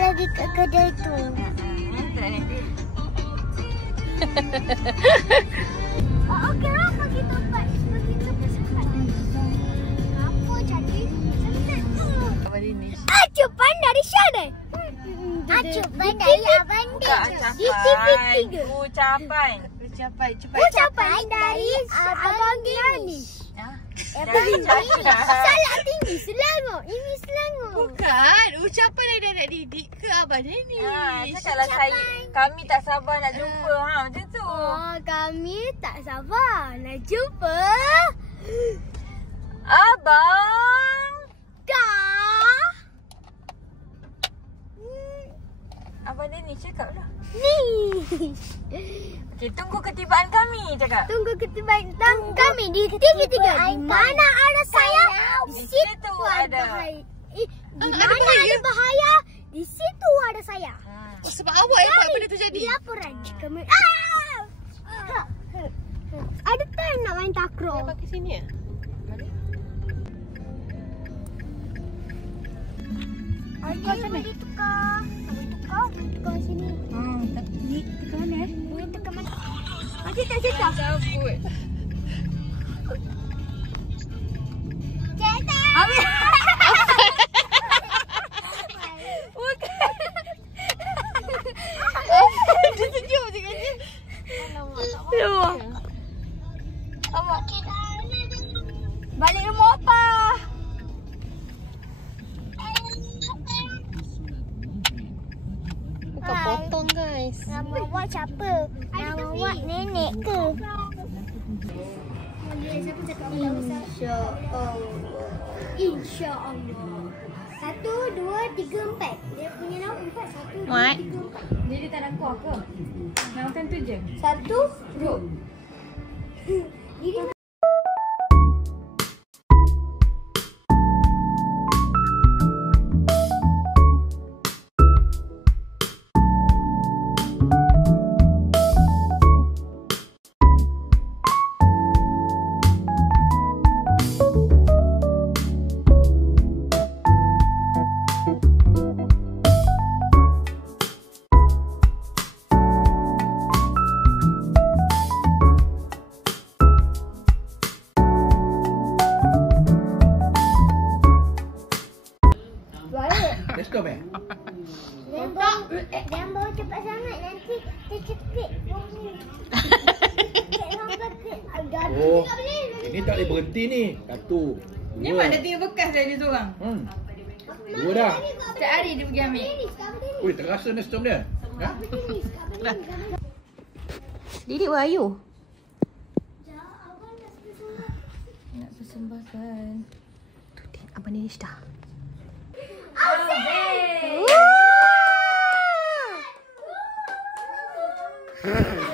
lagi kat kedai tu. Okey lah, pergi tempat sekat. Apa jadi? Apa ini? Acupan dari Syarah. Acupan dari Abang Din. Di TV3. Ucapan dari Abang Din. Salah tinggi Selangor. Ini Selangor. Bukan. Ucapan dari anak didik ke Abang Danish. Cakaplah kami tak sabar nak jumpa. Macam tu. Oh, kami tak sabar nak jumpa Abang. Abang Danish cakap lah. Ni. Okey, tunggu ketibaan kami cakap. Tunggu ketibaan kami di TV3. Di mana ada saya, di situ ada bahaya. Di mana ada bahaya, di situ ada saya. Sebab awak yang buat benda tu jadi. Laporan kami. Ada tak nak main takraw? Pakai sini ya? Ada boleh tukar. Boleh tukar sini. Ni tukar mana? Boleh tukar mana? Masih tak cakap. Cabut. Cakap. Dia sejuk je kan dia. Alamak. Balik rumah apa? Bukan potong guys. Nama awak siapa? Nama awak nenek ke? InsyaAllah. InsyaAllah. 1, 2, 3, 4. Dia punya nama 4. 1, 2, 3, 4. Jadi tak nak kuah ke? Yang makan tu je. 1, 2. Jadi Let's go, man. Jangan bawa cepat sangat, nanti tercekik. Oh, ini tak boleh berhenti ni. 1, 2. Ni mana tinggal bekas dia seorang. 2 dah. Setiap hari dia pergi ambil. Ui, terasa ni stom dia. Ha? Didik, where are you? Nak persembahkan. Tu dia, Abang Danish dah. Woo!